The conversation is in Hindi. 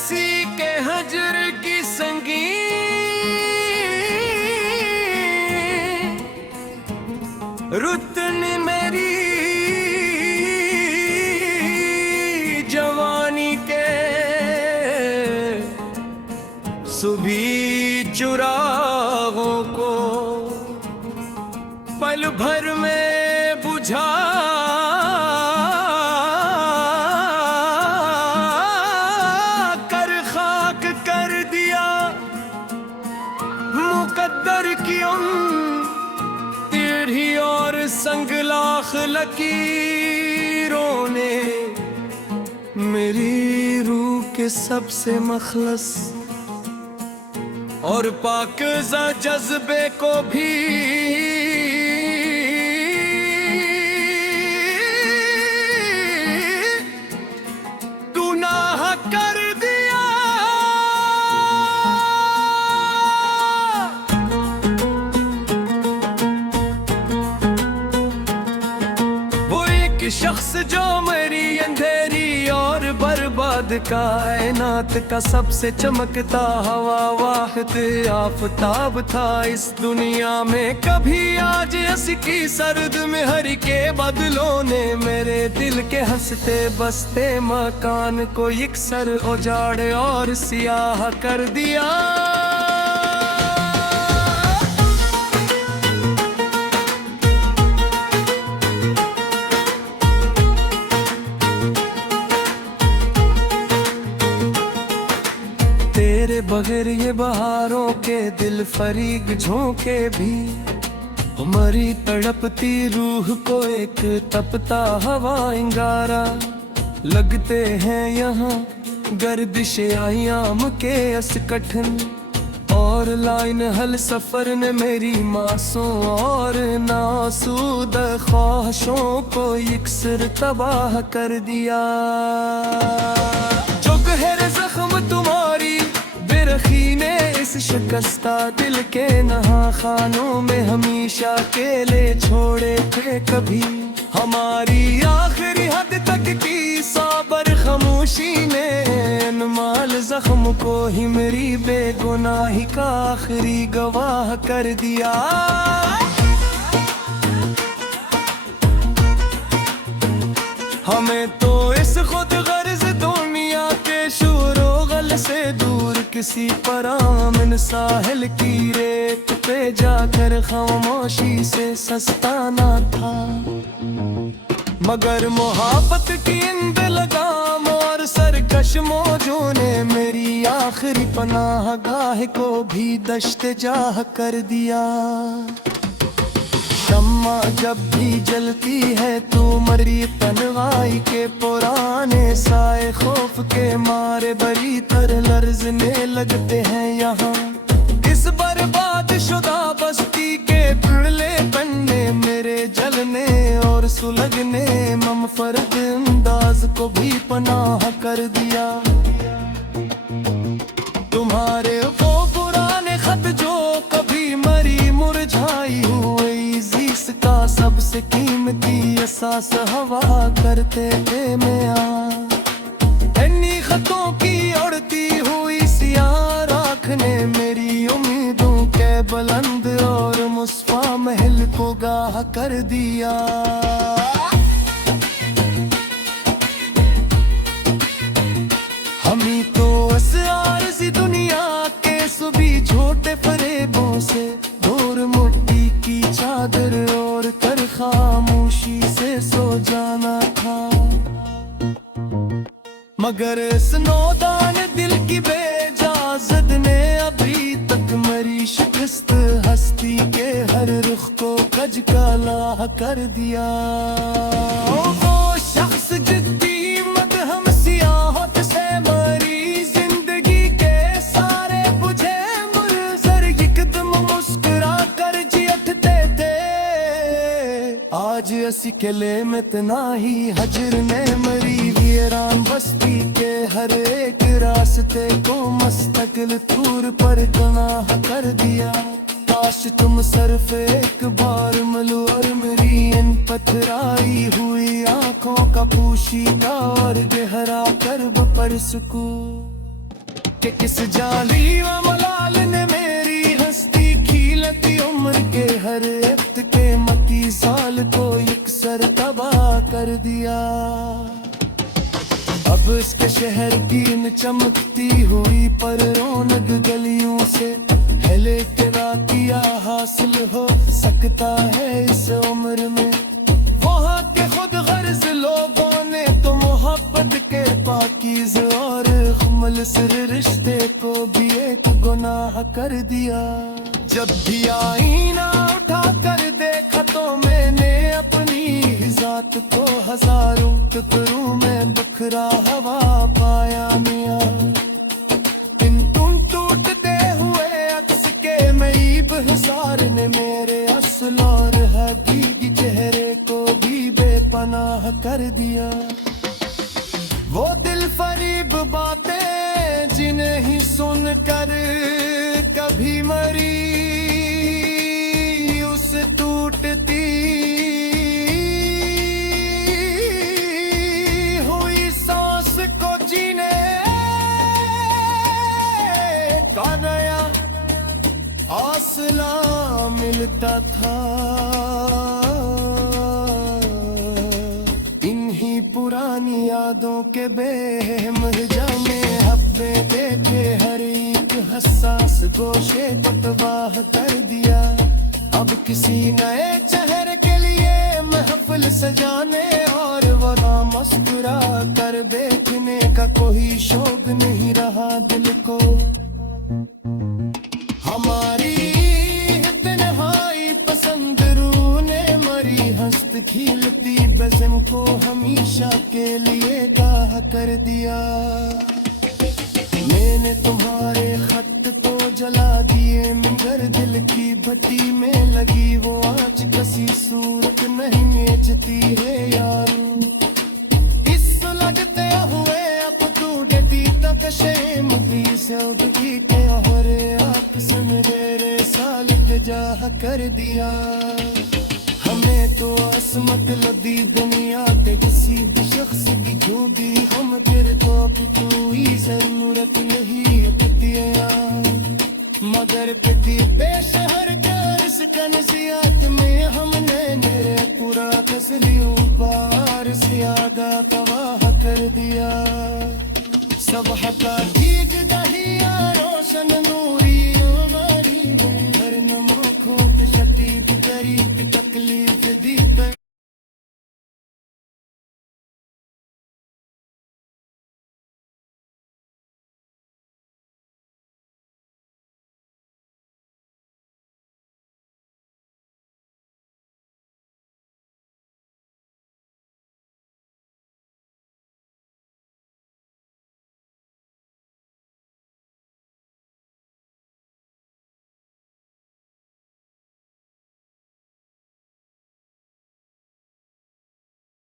ऐसी के हजर की संगी रुतन मेरी जवानी के सुबह चुरागों को पल भर में बुझा कर खाक कर दिया। मुकद्दर की उन टेढ़ी और संगलाख लकीरों ने मेरी रूह के सबसे मखलस और पाकीज़ा जज्बे को भी गुनाह कर दिया। वो एक शख्स जो मेरी अंधेरी और बर्बाद कायनात का सबसे चमकता हवा वाहिद आफताब था इस दुनिया में। कभी आज इसकी सर्द में हर के बदलों ने मेरे दिल के हंसते बसते मकान को यकसर उजाड़ और सियाह कर दिया। तेरे बगैर ये बहारों के दिल फरीग झोंके भी हमारी तड़पती रूह को एक तपता हवा इंगारा लगते हैं यहाँ। गर्दिश आयाम के अस कठिन और लाइन हल सफर ने मेरी मासूं और नासूद ख्वाहिशों को यकसर तबाह कर दिया। जो गहरे जख्म तुम्हारी बेरखी ने इस शिकस्ता दिल के नहा खानों में हमेशा अकेले छोड़े थे। कभी हमारी आखिरी हद तक की साबर खामोशी ने अनमाल जख्म को ही मेरी बेगुनाही का आखिरी गवाह कर दिया। हमें तो इस खुद गर्ज दुनिया के शोरो गल से दूर किसी परामन साहिल की रेत पे जाकर खामोशी से सस्ताना था। मगर मोहब्बत की इन लगाम और सरकश मौजों ने मेरी आखिरी पनाह गाह को भी दश्त जाह कर दिया। शम्मा जब भी जलती है तो मरी तन्हाई के पुराने साए खौफ के मारे बरी तर लर्जने लगते हैं यहाँ। इस बर्बाद शुदा बस्ती के बिरले पन्ने मेरे जलने और सुलगने ममफरद अंदाज को भी पनाह कर दिया। तुम्हारे वो पुराने खत जो कभी मरी मुरझाई हुई का सबसे कीमती एहसास हवा करते थे मैं। इन्हीं खतों की उड़ती हुई सियाह राख ने मेरी उम्मीदों के बुलंद और मुस्फा महल को गाह कर दिया। हम ही तो इस आरज़ी दुनिया के सुबह छोटे फरेबों से दूर मुट्ठी की चादर और कर खामोशी से सो जाना था। मगर इस नौदान दिल की बेजाजत ने अभी तक मरी शिकस्त हस्ती के हर रुख को कज काला कर दिया। वो शख्स जिद्दी मदहम सियाहत से मरी जिंदगी के सारे बुझे मुरझर यकदम मुस्कुरा कर जियतते थे। आज असी किले में तनाही हजर ने मरी वीरान बस्ती के हर एक रास्ते को मुस्तकिल तूर पर तनाह कर दिया। काश तुम सरफ एक बार मिलो और मेरी इन पथराई हुई आंखों का पोशीदा और गहरा कर्ब पर सुकून कि किस जाली व मलाल ने मेरी हस्ती खीलती उम्र के हर वक्त के मकी साल को यकसर तबाह कर दिया। अब इसके शहर की इन चमकती हुई पर रौनक गलियों से हिले तेरा किया हासिल हो सकता है इस उम्र में। वहाँ के खुद गर्ज लोगों ने तो मोहब्बत के पाकीज़ और मुखलिस रिश्ते को भी एक गुनाह कर दिया। जब भी आईना उठा कर देखा तो मैंने अपनी जात को हजारों टुकड़ों में बिखरा हवा पाया मियां। इन तुम टूटते हुए अक्स के मईब हिसार ने मेरे असल और हकीकी चेहरे को भी बेपनाह कर दिया। वो दिल फरीब बातें जिन्हें ही सुनकर कभी मरी उस टूटती हुई सांस को जीने का नया हौसला मिलता था। इन्हीं पुरानी यादों के बेमरजा में हब्बे देखे हर एक हसास गोशे को तबाह कर दिया। अब किसी नए चेहरे के लिए महफिल सजाने और वरा मुस्कुरा कर देखने का कोई शौक नहीं रहा दिल को। हमारी तन्हाई पसंद रूह ने मरी हंसत खिलती बज़म को हमेशा के लिए गाह कर दिया। मैंने तुम्हारे खत तो जला दिए मगर दिल की भट्टी में लगी वो आँच कसी सूरत नहीं मेजती है यारो। इस लगते हुए अब तू डटी तक शेम भी सौदगी के हरे आप सन डेरे सालिक जाह कर दिया। हमें तो असमत लदी दुनिया ते किसी भी शख्स की खूबी हम तेरे तो अब कोई जरूरत नहीं अपतिया। मगर पिटी पेशहर कर इस कनसियत में हमने मेरे पूरा तस्लियों पार सियादा तबाह कर दिया। सब हका ठीक दहिया रोशन नूर